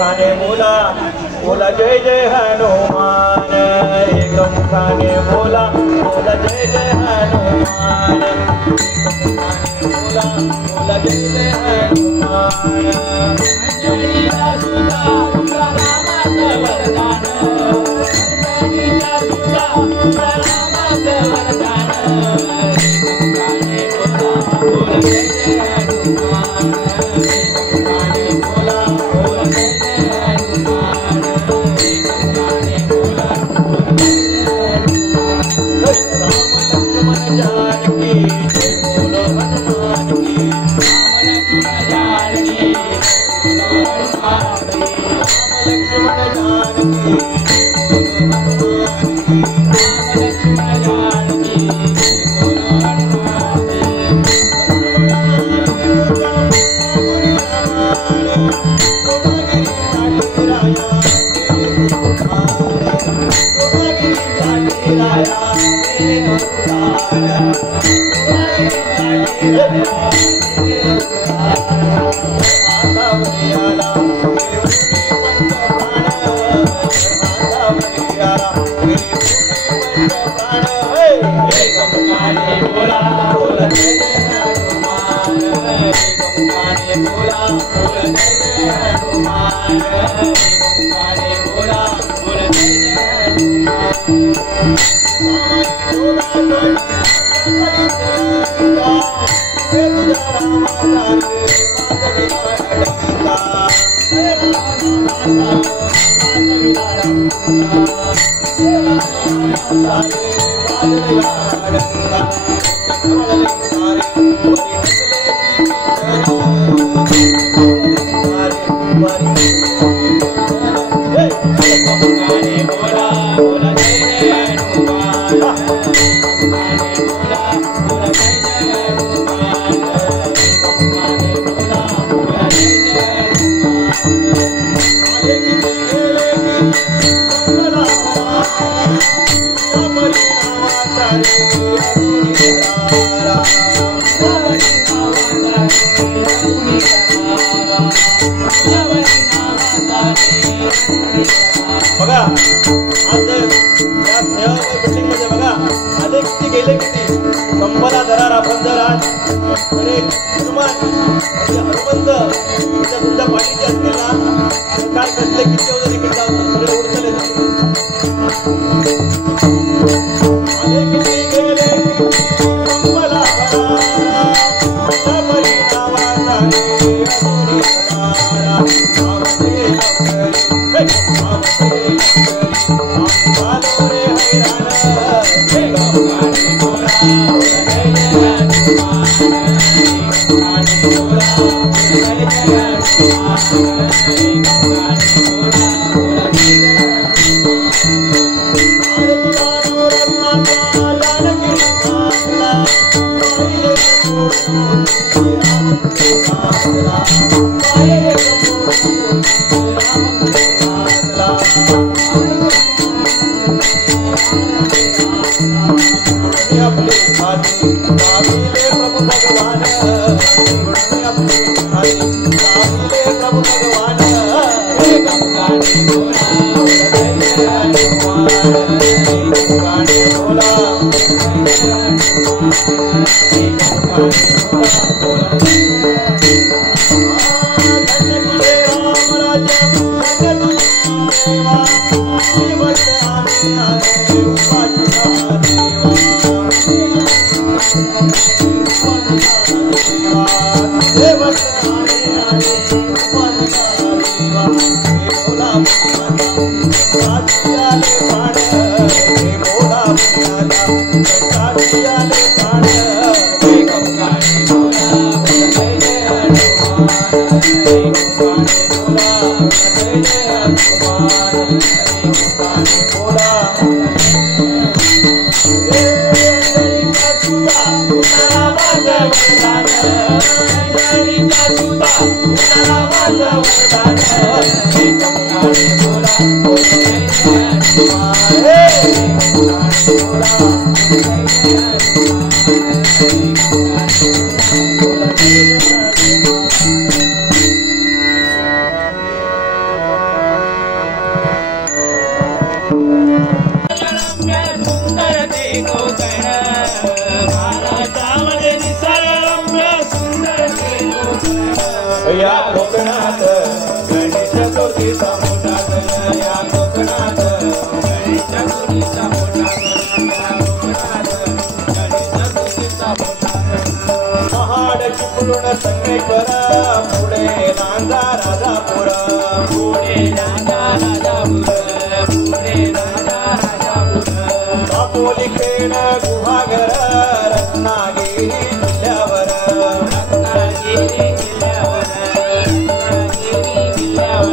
मुखाने बोला बोला जय जय हनुमान। एक मुखाने बोला बोला जय जय हनुमान। बोला बोला जय जय हनुमान। अंजनीला सुता तुला रामाचं वरदान। अंजनीला सुता तुला रामाचं वरदान। मुखाने बोला बोला जय जय हनुमान। मुखाने बोला बोला जय जय हनुमान। मुखाने बोला बोला जय जय हनुमान। राम लक्ष्मण जानकी जय बोलो हनुमान की। राम लक्ष्मण जानकी बोलो हनुमान की। राम लक्ष्मण जानकी बोलो हनुमान की। राम लक्ष्मण जानकी बोलो हनुमान परमेश्वर पुढे राजा राजापूर पुढे राजा राजापूर पुढे राजा राजापूर दापोली खेड गुहागर रत्नागिरी जिल्ह्यावर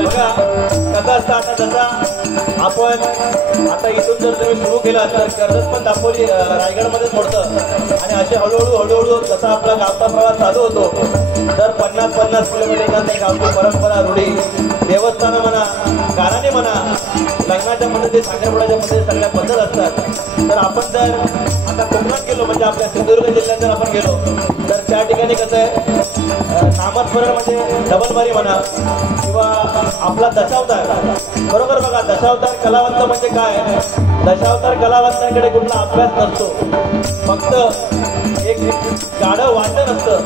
बघा कसा असता तसा आपण आता इथून जर तुम्ही सुरू केला तर कर्जत पण दापोली रायगडमध्येच मोडतं आणि असे हळूहळू जसा आपला गावचा प्रवास चालू होतो तर 50-50 किलोमीटरचा ते गावची परंपरा रूढी देवस्थानं म्हणा गाराने म्हणा लग्नाच्या पद्धती साखरपुड्याच्या पद्धती सगळ्या पद्धत असतात. तर आपण जर आता कोकणात गेलो म्हणजे आपल्या सिंधुदुर्ग जिल्ह्यात जर आपण गेलो तर त्या ठिकाणी कसं आहे नामस्मरण म्हणजे डबलबारी म्हणा किंवा आपला दशावतार. बरोबर बघा दशावतार कलावंत म्हणजे काय दशावतार कलावंतांकडे कुठला अभ्यास नसतो फक्त एक गाढं वाचन असतं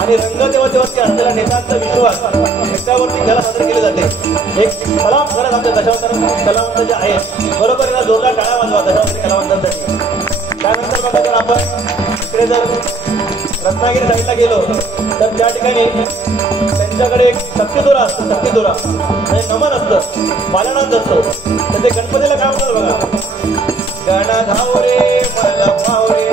आणि रंगदेवतेवरती असलेला नेत्यांचा विश्वास त्याच्यावरती कला सादर केली जाते. एक सलाम खरंच आमच्या दशावतार कलावंत जे आहेत बरोबर याला जोरदार टाळ्या वाजवा दशावतारी कलावंतांसाठी. त्यानंतर बघा जर आपण इकडे जर रत्नागिरी साईडला गेलो तर त्या ठिकाणी त्यांच्याकडे एक शक्तिदुरा असतो. शक्तिदुरा म्हणजे नमन असतं बालनांद असतो तर ते गणपतीला काय म्हणतात बघा गण धावरे मला पावरे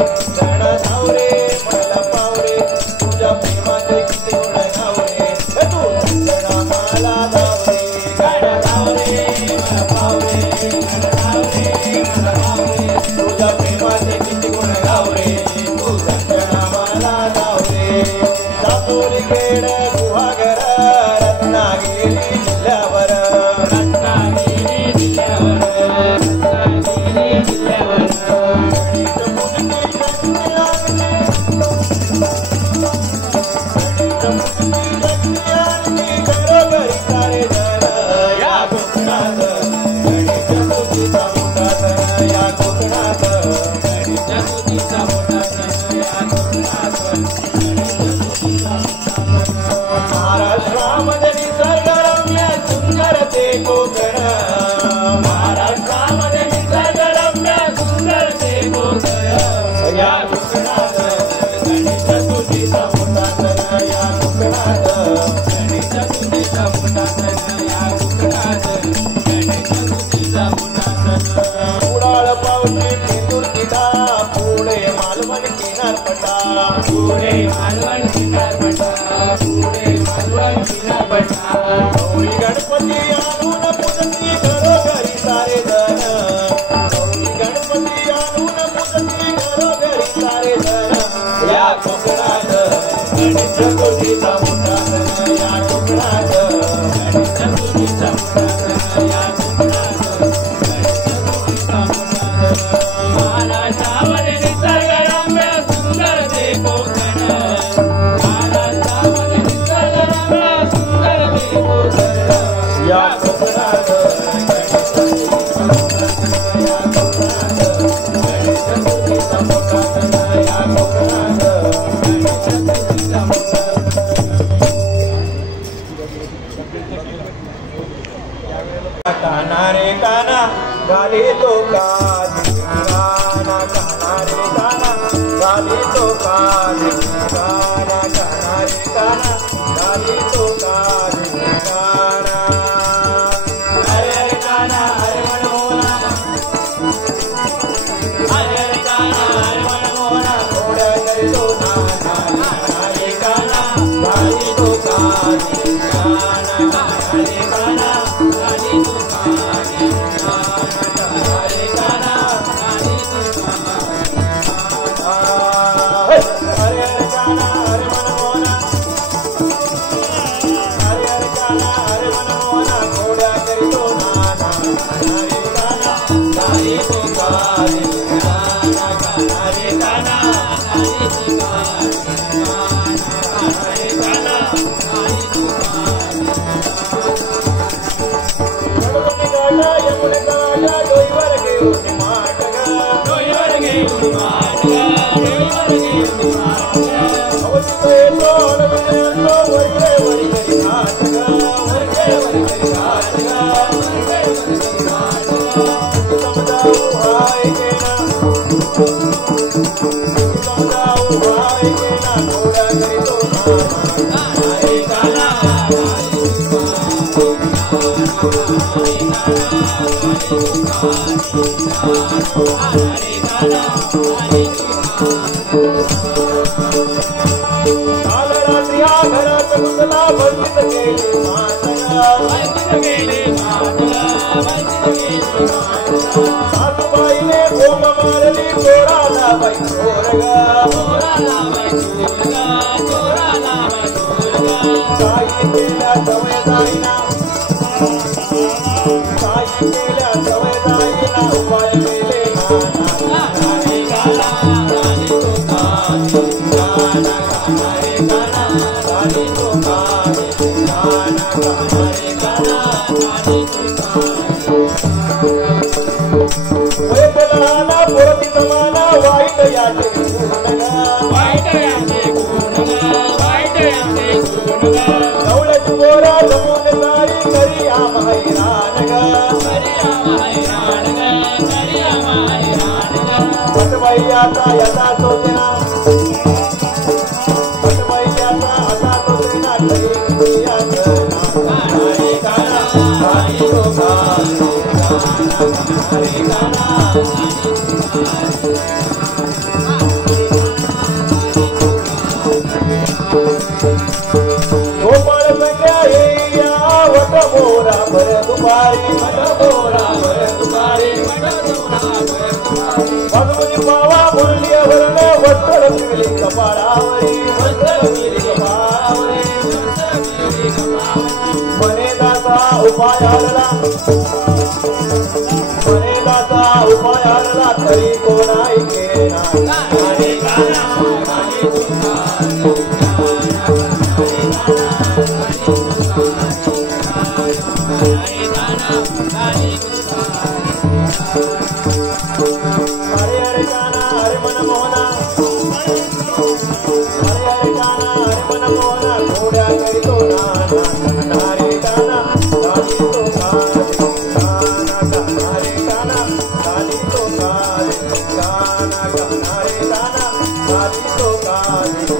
गण धावरे मला पावरे तुझ्या प्रेमाचे किती गुण गावरे तू गण मला धावरे गण धावरे मला पावरे गण धावरे मला पावरे तुझ्या प्रेमाचे किती गुण गावरे तू गण मला धावरे दापोली खेड गुहागर रत्नागिरी जिल्ह्यावर महाराष्ट्रामध्ये निसर्गरम्य सुंदर ते कोकण महाराष्ट्रामध्ये निसर्गरम्य सुंदर ते कोकण या कोकणात गणेश तुझीचा मोठा सण या कोकणात गणेश तुझीचा मोठा सण या कोकणात गणेश तुझीचा मोठा सण उडाळ पावशी पेंदूर किडा पुढे मालवण किनारपटा पुढे मालवण किनारपटा पुढे मालवण किनारपटा गौरी गणपती आणून पूजती घरोघरी सारे जण गौरी गणपती आणून पूजती घरोघरी सारे जण या कोकणात गणेश तुझीचा मोठा सण या कोकणात गणेश तुझीचा मोठा सण या कोकणात गणेश तुझीचा मोठा सण महाराष्ट्रामध्ये निसर्गरम्य सुंदर ते कोकण महाराष्ट्रामध्ये निसर्गरम्य सुंदर ते कोकण या कोकणात गणेश तुझीचा मोठा सण या कोकणात गणेश तुझीचा मोठा सण या कोकणात गणेश तुझीचा मोठा काना रे काना गाली तो काना काना रे काना गाली तो काना काना रे काना गाली तो काना अरे अरे काना अरे मनमोहना अरे अरे काना अरे मनमोहना थोड्या करतो नाना रे काना गाली तो काना काना रे काना गाली तो Bye. काल रात्री घरात घुसला बंदित केली सासूबाईने भोग मारली चोराला बाई चोरगा काही केल्या सवय जाईना उपाय केले वाईट याचे गवळ्याची बोरा जमून सारी करी पटवैयाचा याचा सोजना गोपाळ संग्या येया वट मोरा भर दुपारी भगवती बावा बोलली वरण वस्त्र पिळली कपाळावरी मनेदाचा उपाय आडला तरी कोणाही केला हरे गाना हरे मन मोहना घोड्या करीतो नाना हरे गाना गाली तो गाना हरे गाना गाली तो गाना हरे गाना गाली तो गाना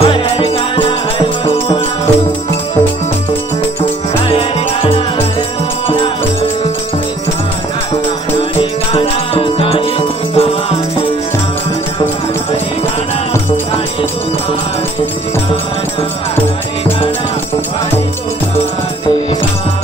हरे गाना हरे मन मोहना Hare Krishna